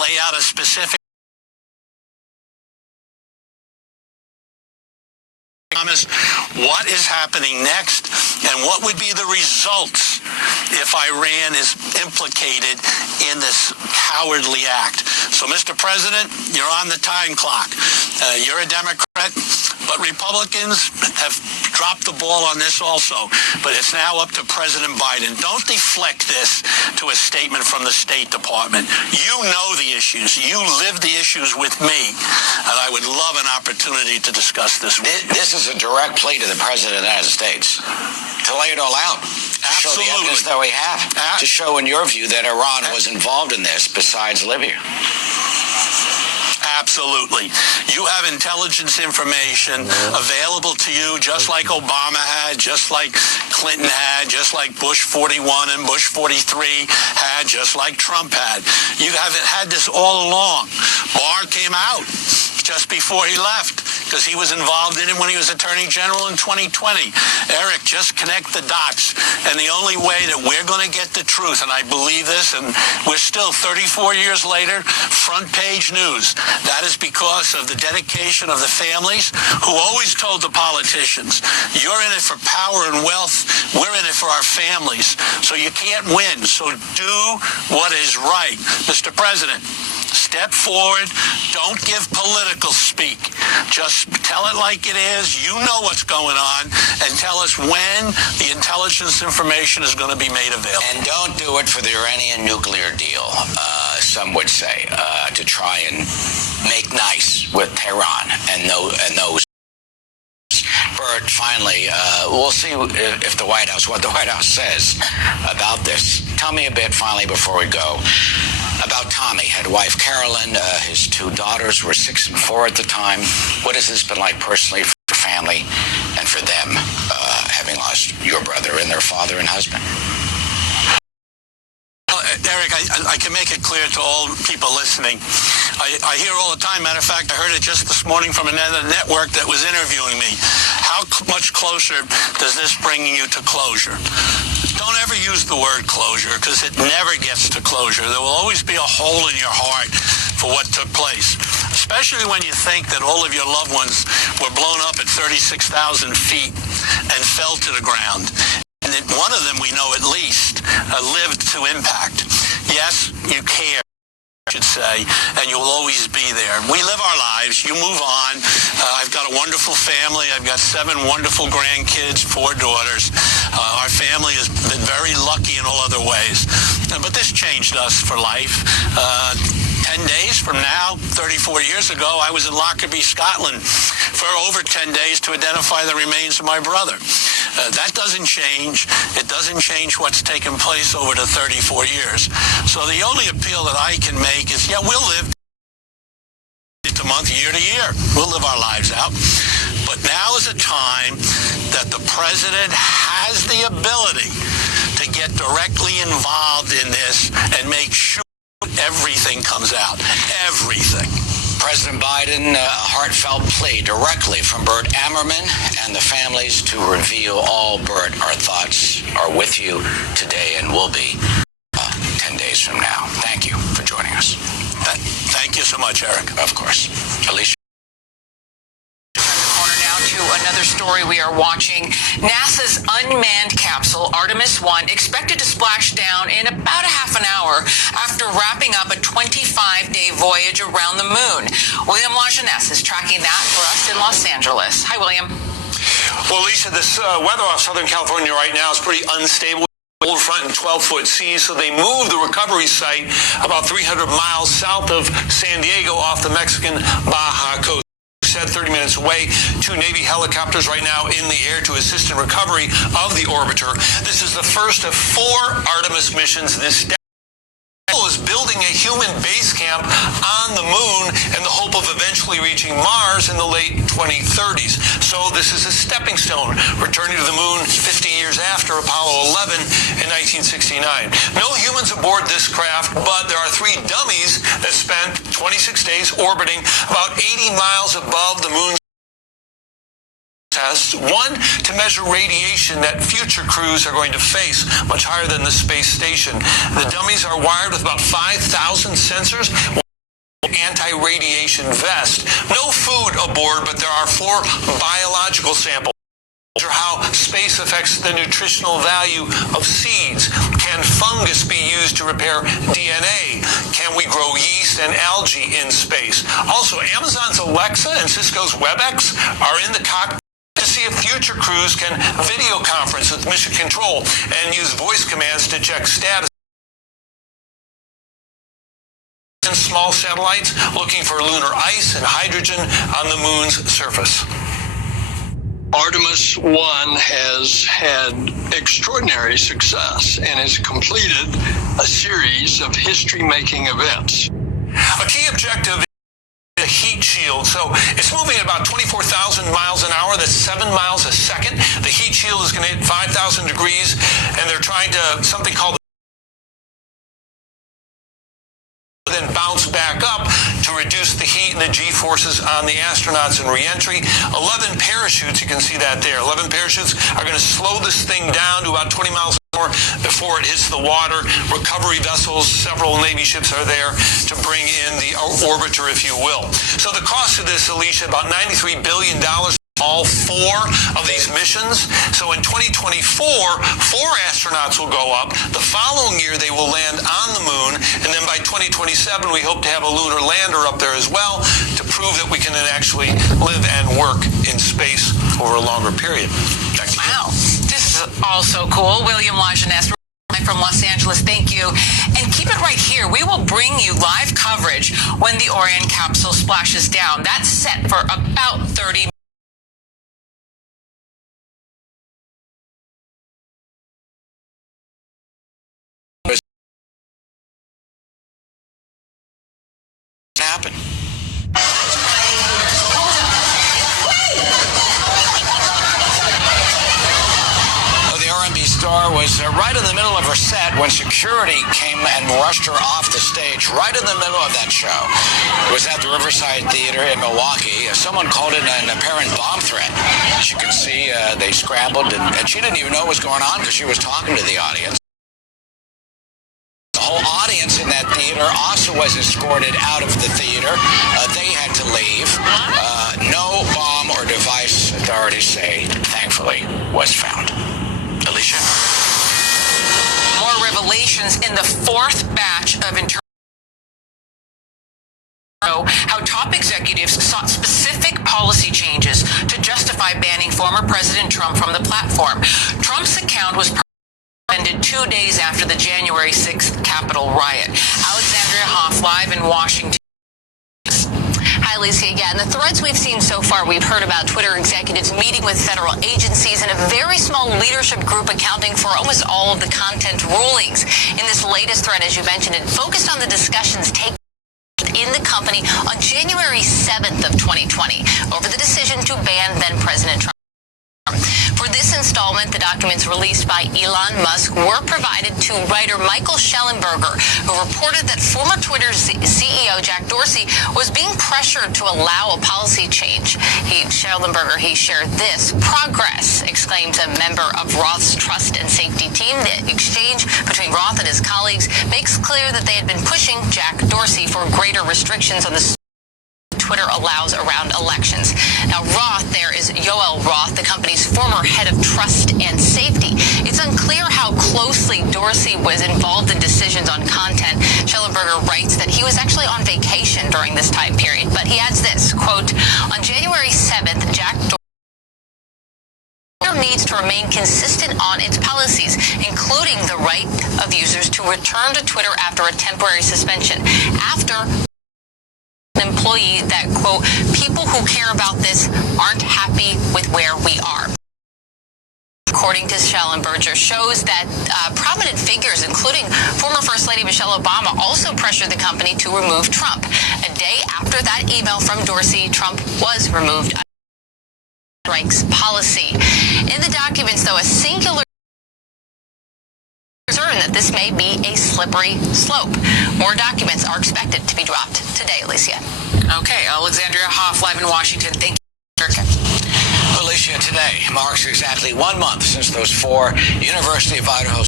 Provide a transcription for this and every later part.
lay out a specific what is happening next and what would be the results if Iran is implicated in this cowardly act. So, Mr. President, you're on the time clock. You're a Democrat, but Republicans have dropped the ball on this also. But it's now up to President Biden. Don't deflect this to a statement from the State Department. You know the issues. You live the issues with me, and I would love an opportunity to discuss this with you. This is a direct plea to the President of the United States to lay it all out. Absolutely. Show the evidence that we have. To show, in your view, that Iran was involved in this besides Libya. Absolutely. You have intelligence information available to you just like Obama had, just like Clinton had, just like Bush 41 and Bush 43 had, just like Trump had. You haven't had this all along. Barr came out just before he left because he was involved in it when he was Attorney General in 2020. Eric, just connect the dots. And the only way that we're going to get the truth, and I believe this, and we're still 34 years later, front page news. That is because of the dedication of the families who always told the politicians, you're in it for power and wealth, we're in it for our families. So you can't win. So do what is right. Mr. President, step forward. Don't give political speak. Just tell it like it is. You know what's going on, and tell us when the intelligence information is going to be made available. And don't do it for the Iranian nuclear deal, some would say, to try and make nice with Tehran and those. Bert, finally, we'll see if the White House, what the White House says about this. Tell me a bit, finally, before we go, about Tommy. Had wife Carolyn, his two daughters were 6 and 4 at the time. What has this been like personally for your family and for them, having lost your brother and their father and husband? Eric, I can make it clear to all people listening. I hear all the time, matter of fact, I heard it just this morning from another network that was interviewing me. How much closer does this bring you to closure? Don't ever use the word closure, because it never gets to closure. There will always be a hole in your heart for what took place, especially when you think that all of your loved ones were blown up at 36,000 feet and fell to the ground. And that one of them, we know at least, lived to impact. Yes, you care, I should say, and you'll always be there. We live our lives. You move on. I've got a wonderful family. I've got 7 wonderful grandkids, 4 daughters. Our family has been very lucky in all other ways. But this changed us for life. 10 days from now, 34 years ago, I was in Lockerbie, Scotland for over 10 days to identify the remains of my brother. That doesn't change. It doesn't change what's taken place over the 34 years. So the only appeal that I can make is, yeah, we'll live to month, year to year. We'll live our lives out. But now is a time that the president has the ability to get directly involved in this and make sure everything comes out. Everything. President Biden, a heartfelt plea directly from Bert Ammerman and the families to reveal all. Bert, our thoughts are with you today and will be 10 days from now. Thank you for joining us. Thank you so much, Eric. Of course. Alicia. Another story we are watching. NASA's unmanned capsule, Artemis 1, expected to splash down in about a half an hour after wrapping up a 25-day voyage around the moon. William Lajeunesse is tracking that for us in Los Angeles. Hi, William. Well, Lisa, this weather off Southern California right now is pretty unstable. Cold front and 12-foot seas, so they moved the recovery site about 300 miles south of San Diego off the Mexican Baja coast. Said 30 minutes away. 2 Navy helicopters right now in the air to assist in recovery of the orbiter. This is the first of 4 Artemis missions this decade. Is building a human base camp on the moon in the hope of eventually reaching Mars in the late 2030s. So this is a stepping stone, returning to the moon 50 years after Apollo 11 in 1969. No humans aboard this craft, but there are 3 dummies that spent 26 days orbiting about 80 miles above the moon's tests. 1, to measure radiation that future crews are going to face, much higher than the space station. The dummies are wired with about 5,000 sensors. anti-radiation vest. No food aboard, but there are 4 biological samples. How space affects the nutritional value of seeds. Can fungus be used to repair DNA? Can we grow yeast and algae in space? Also, Amazon's Alexa and Cisco's WebEx are in the cockpit to see if future crews can video conference with mission control and use voice commands to check status. Small satellites looking for lunar ice and hydrogen on the moon's surface. Artemis 1 has had extraordinary success and has completed a series of history-making events. A key objective is the heat shield. So it's moving at about 24,000 miles an hour. That's 7 miles a second. The heat shield is going to hit 5,000 degrees, and they're trying to something called then bounce back up to reduce the heat and the G-forces on the astronauts in re-entry. 11 parachutes, you can see that there. 11 parachutes are going to slow this thing down to about 20 miles an hour before it hits the water. Recovery vessels, several Navy ships are there to bring in the orbiter, if you will. So the cost of this, Alicia, about $93 billion. All 4 of these missions. So in 2024, 4 astronauts will go up. The following year, they will land on the moon. And then by 2027, we hope to have a lunar lander up there as well to prove that we can then actually live and work in space over a longer period. Wow. This is all so cool. William Lajeunesse from Los Angeles, thank you. And keep it right here. We will bring you live coverage when the Orion capsule splashes down. That's set for about 30 minutes. Happen. The R&B star was right in the middle of her set when security came and rushed her off the stage right in the middle of that show. It was at the Riverside Theater in Milwaukee. Someone called in an apparent bomb threat. As you can see, they scrambled, and she didn't even know what was going on because she was talking to the audience. The whole audience in that theater also was escorted out of the theater. They had to leave. No bomb or device, authorities say, thankfully, was found. Alicia? More revelations in the 4th batch of how top executives sought specific policy changes to justify banning former President Trump from the platform. Trump's account was ended 2 days after the January 6th Capitol riot. Alexandria Hoff live in Washington. Hi, Alicia. Yeah, in the threads we've seen so far, we've heard about Twitter executives meeting with federal agencies and a very small leadership group accounting for almost all of the content rulings. In this latest thread, as you mentioned, it focused on the discussions taking in the company on January 7th of 2020 over the decision to ban then-President Trump. For this installment, the documents released by Elon Musk were provided to writer Michael Schellenberger, who reported that former Twitter CEO Jack Dorsey was being pressured to allow a policy change. Schellenberger shared this. Progress, exclaims a member of Roth's Trust and Safety team. The exchange between Roth and his colleagues makes clear that they had been pushing Jack Dorsey for greater restrictions on the Twitter allows around elections. Now, Roth, there is Yoel Roth, the company's former head of trust and safety. It's unclear how closely Dorsey was involved in decisions on content. Schellenberger writes that he was actually on vacation during this time period, but he adds this, quote, on January 7th, Jack Dorsey needs to remain consistent on its policies, including the right of users to return to Twitter after a temporary suspension. After employee that, quote, people who care about this aren't happy with where we are. According to Schellenberger, shows that prominent figures, including former First Lady Michelle Obama, also pressured the company to remove Trump. A day after that email from Dorsey, Trump was removed under strikes policy. In the documents, though, a singular concern that this may be a slippery slope. More documents are expected to be dropped today, Alicia. Okay, Alexandria Hoff live in Washington. Thank you. Alicia, today marks exactly 1 month since those 4 University of Idaho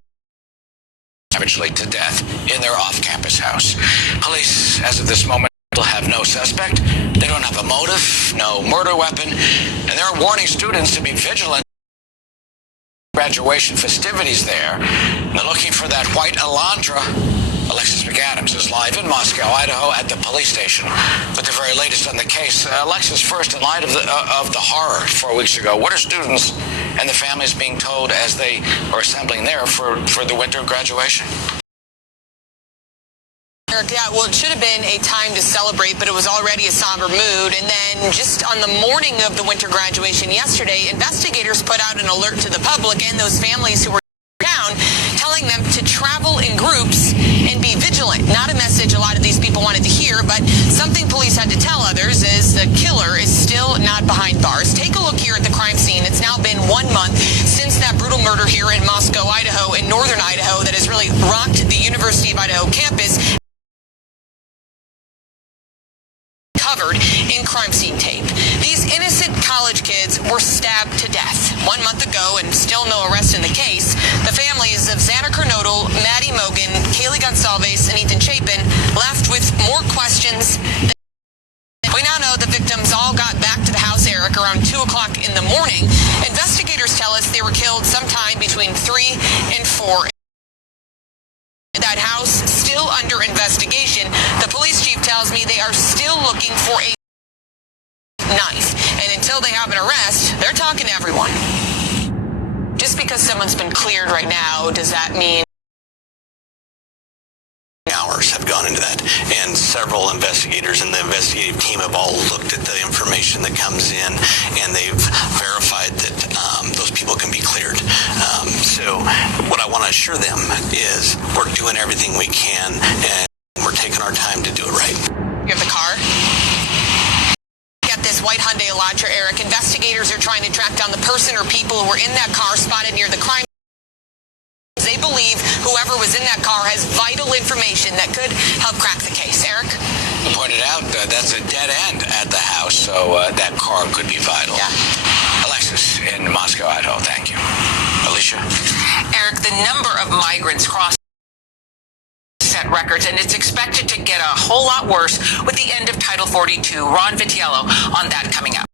savagely to death in their off-campus house. Police, as of this moment, have no suspect. They don't have a motive, no murder weapon, and they're warning students to be vigilant. Graduation festivities there. They're looking for that white Elantra. Alexis McAdams is live in Moscow, Idaho, at the police station with the very latest on the case. Alexis, first, in light of the horror 4 weeks ago, what are students and the families being told as they are assembling there for the winter graduation? Yeah, well, it should have been a time to celebrate, but it was already a somber mood. And then just on the morning of the winter graduation yesterday, investigators put out an alert to the public and those families who were down, telling them to travel in groups and be vigilant. Not a message a lot of these people wanted to hear, but something police had to tell others is the killer is still not behind bars. Take a look here at the crime scene. It's now been 1 month since that brutal murder here in Moscow, Idaho, in northern Idaho, that has really rocked the University of Idaho campus. Covered in crime scene tape. These innocent college kids were stabbed to death 1 month ago and still no arrest in the case. The families of Xana Kernodle, Maddie Mogan, Kaylee Gonsalves, and Ethan Chapin left with more questions. We now know the victims all got back to the house, Eric, around 2 o'clock in the morning. Investigators tell us they were killed sometime between 3 and 4. That house still under investigation. The police chief tells me they are still looking for a knife. And until they have an arrest, they're talking to everyone. Just because someone's been cleared right now, does that mean hours have gone into that, and several investigators and the investigative team have all looked at the information that comes in, and they've verified that those people can be cleared. So what I want to assure them is we're doing everything we can, and we're taking our time to do it right. you have the car? Get this white Hyundai Elantra, Eric. Investigators are trying to track down the person or people who were in that car spotted near the crime. They believe whoever was in that car has vital information that could help crack the case. Eric? You pointed out that's a dead end at the house, so that car could be vital. Yeah. Alexis in Moscow, Idaho, thank you. Alicia? Eric, the number of migrants crossed set records, and it's expected to get a whole lot worse with the end of Title 42. Ron Vitiello on that coming up.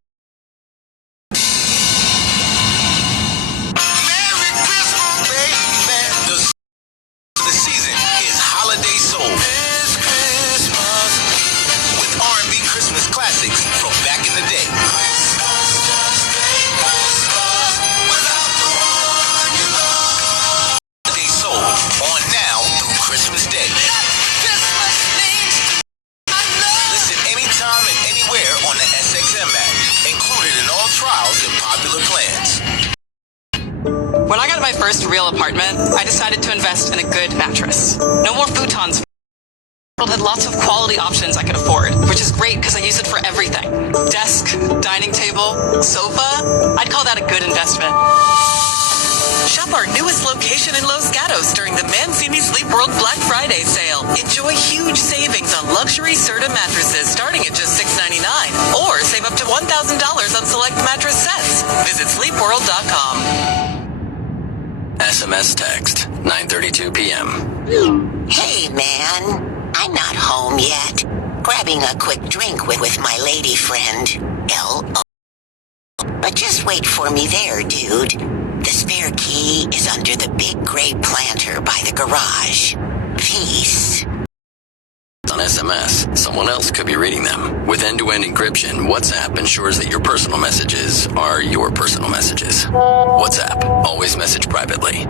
The season is Holiday Soul. It's Christmas with R&B Christmas classics from back in the day. Holiday Soul on now through Christmas Day. Listen anytime and anywhere on the SXM app, included in all trials and popular plans. When I got my first real apartment, I decided to invest in a good mattress. No more futons. It had lots of quality options I could afford, which is great because I use it for everything. Desk, dining table, sofa. I'd call that a good investment. Shop our newest location in Los Gatos during the Mancini Sleep World Black Friday sale. Enjoy huge savings on luxury Serta mattresses starting at just $6.99, or save up to $1,000 on select mattress sets. Visit sleepworld.com. SMS text, 9:32 p.m. Hey, man. I'm not home yet. Grabbing a quick drink with my lady friend, L.O. But just wait for me there, dude. The spare key is under the big gray planter by the garage. Peace. On SMS, someone else could be reading them. With end-to-end encryption, WhatsApp ensures that your personal messages are your personal messages. WhatsApp, always message privately.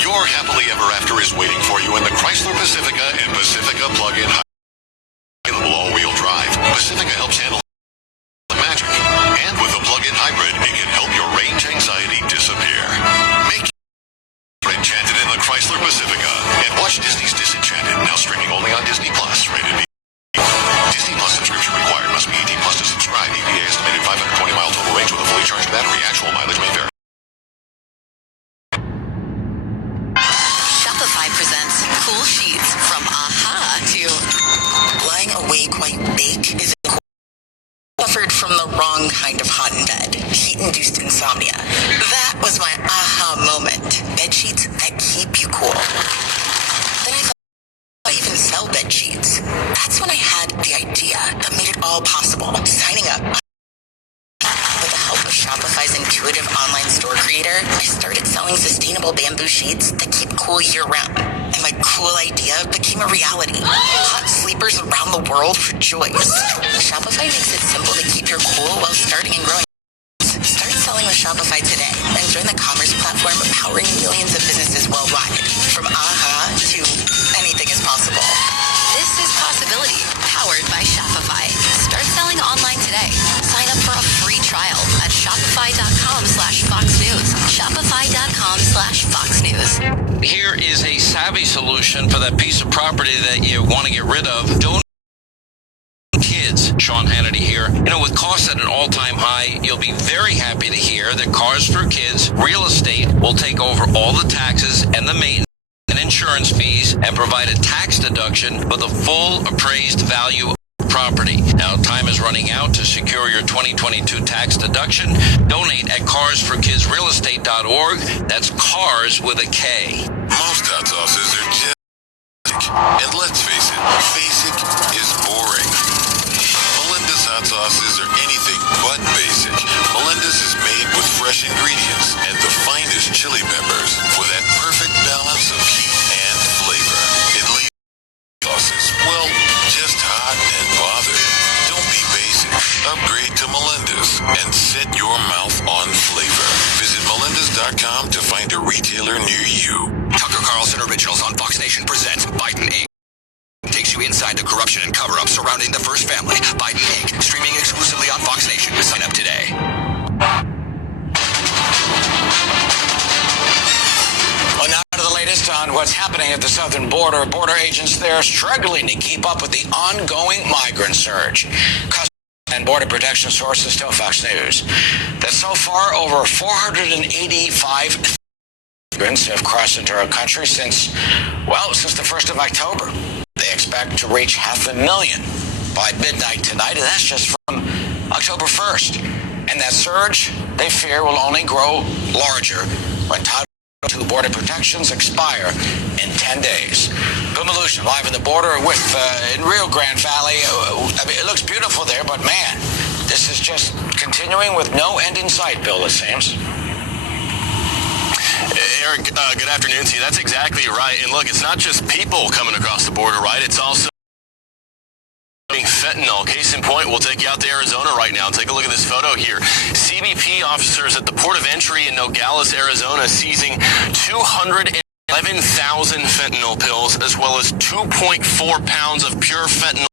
Your happily ever after is waiting for you in the Chrysler Pacifica and Pacifica plug-in hybrid. Available all-wheel drive, Pacifica helps handle the magic. And with a plug-in hybrid, it can help your range anxiety disappear. Make Enchanted in the Chrysler Pacifica and watch Disney's Disenchanted, now streaming only on Disney Plus, rated B. Disney Plus subscription required. Must be 18 plus to subscribe. EPA estimated 520-mile total range with a fully charged battery. Actual mileage may vary. Shopify presents cool sheets from AHA to lying awake while you bake is suffered from the wrong kind of hot in bed, heat-induced insomnia. That was my aha moment. Bed sheets that keep you cool. Then I thought I even sell bed sheets. all possible. Signing up. With the help of Shopify's intuitive online store creator, I started selling sustainable bamboo sheets that keep cool year-round. And my cool idea became a reality. Hot sleepers around the world rejoice. Shopify makes it simple to keep your cool while starting and growing. Start selling with Shopify today and join the commerce platform powering millions of businesses worldwide. From aha to anything is possible. This is Possibility, powered by Shopify. Start selling online today. Sign up for a free trial at shopify.com/Fox News. Shopify.com/Fox News. Here is a savvy solution for that piece of property that you want to get rid of. Don't kids. Sean Hannity here. With costs at an all-time high, you'll be very happy to hear that Cars for Kids Real Estate will take over all the taxes and the maintenance and insurance fees and provide a tax deduction for the full appraised value of the property. Now, time is running out to secure your 2022 tax deduction. Donate at carsforkidsrealestate.org. That's cars with a K. Most hot sauces are just basic. And let's face it, basic is boring. Melinda's hot sauces are anything but basic. Melinda's is made with fresh ingredients and the finest chili peppers for that perfect balance of heat and flavor. It leaves sauces, well, just hot and bothered. Don't be basic. Upgrade to Melinda's and set your mouth on flavor. Visit melindas.com to find a retailer near you. Tucker Carlson Originals on Fox Nation presents Biden Inc. Takes you inside the corruption and cover-up surrounding the first family. Biden Inc. Streaming exclusively on Fox Nation. Sign up today. Well, now to the latest on what's happening at the southern border. Border agents there struggling to keep up with the ongoing migrant surge. Customs and Border Protection sources tell Fox News that so far over 485 migrants have crossed into our country since the 1st of October. They expect to reach 500,000 by midnight tonight, and that's just from October 1st. And that surge, they fear, will only grow larger when Title II border protections expire in 10 days. Bill Malusian, live in the border with in Rio Grande Valley. It looks beautiful there, but man, this is just continuing with no end in sight, Bill, it seems. Eric, good afternoon to you. That's exactly right. And look, it's not just people coming across the border, right? It's also fentanyl. Case in point, we'll take you out to Arizona right now. Take a look at this photo here. CBP officers at the port of entry in Nogales, Arizona, seizing 211,000 fentanyl pills, as well as 2.4 pounds of pure fentanyl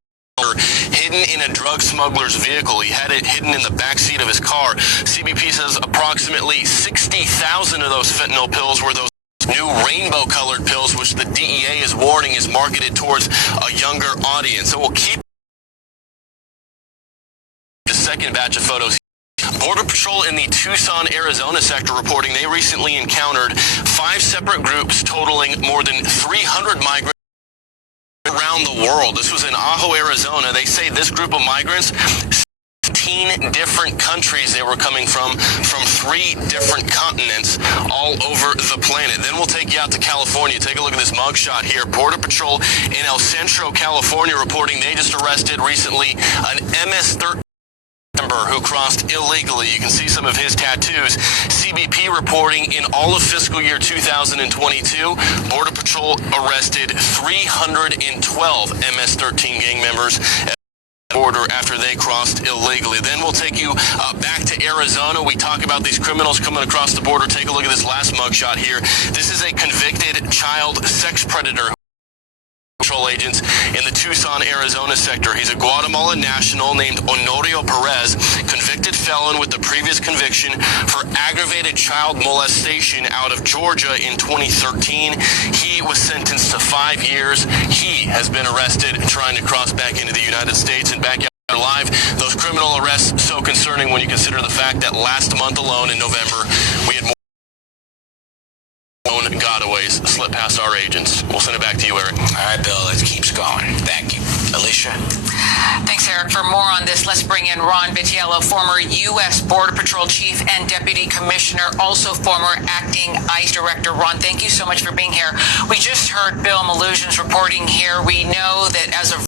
hidden in a drug smuggler's vehicle. He had it hidden in the backseat of his car. CBP says approximately 60,000 of those fentanyl pills were those new rainbow-colored pills, which the DEA is warning is marketed towards a younger audience. So we'll keep the second batch of photos. Border Patrol in the Tucson, Arizona sector reporting they recently encountered 5 separate groups totaling more than 300 migrants around the world. This was in Ajo, Arizona. They say this group of migrants, 15 different countries they were coming from 3 different continents all over the planet. Then we'll take you out to California. Take a look at this mugshot here. Border Patrol in El Centro, California reporting they just arrested recently an MS-13 member who crossed illegally. You can see some of his tattoos. CBP reporting in all of fiscal year 2022, Border Patrol arrested 312 MS-13 gang members at the border after they crossed illegally. Then we'll take you back to Arizona. We talk about these criminals coming across the border. Take a look at this last mugshot here. This is a convicted child sex predator. Patrol agents in the Tucson, Arizona sector. He's a Guatemalan national named Honorio Perez, convicted felon with the previous conviction for aggravated child molestation out of Georgia in 2013. He was sentenced to 5 years. He has been arrested trying to cross back into the United States and back out alive. Those criminal arrests so concerning when you consider the fact that last month alone in November, we had more gotaways slip past our agents. We'll send it back to you, Eric. All right, Bill, it keeps going. Thank you. Alicia? Thanks, Eric. For more on this, let's bring in Ron Vitiello, former U.S. Border Patrol Chief and Deputy Commissioner, also former Acting ICE Director. Ron, thank you so much for being here. We just heard Bill Malusian's reporting here. We know that as of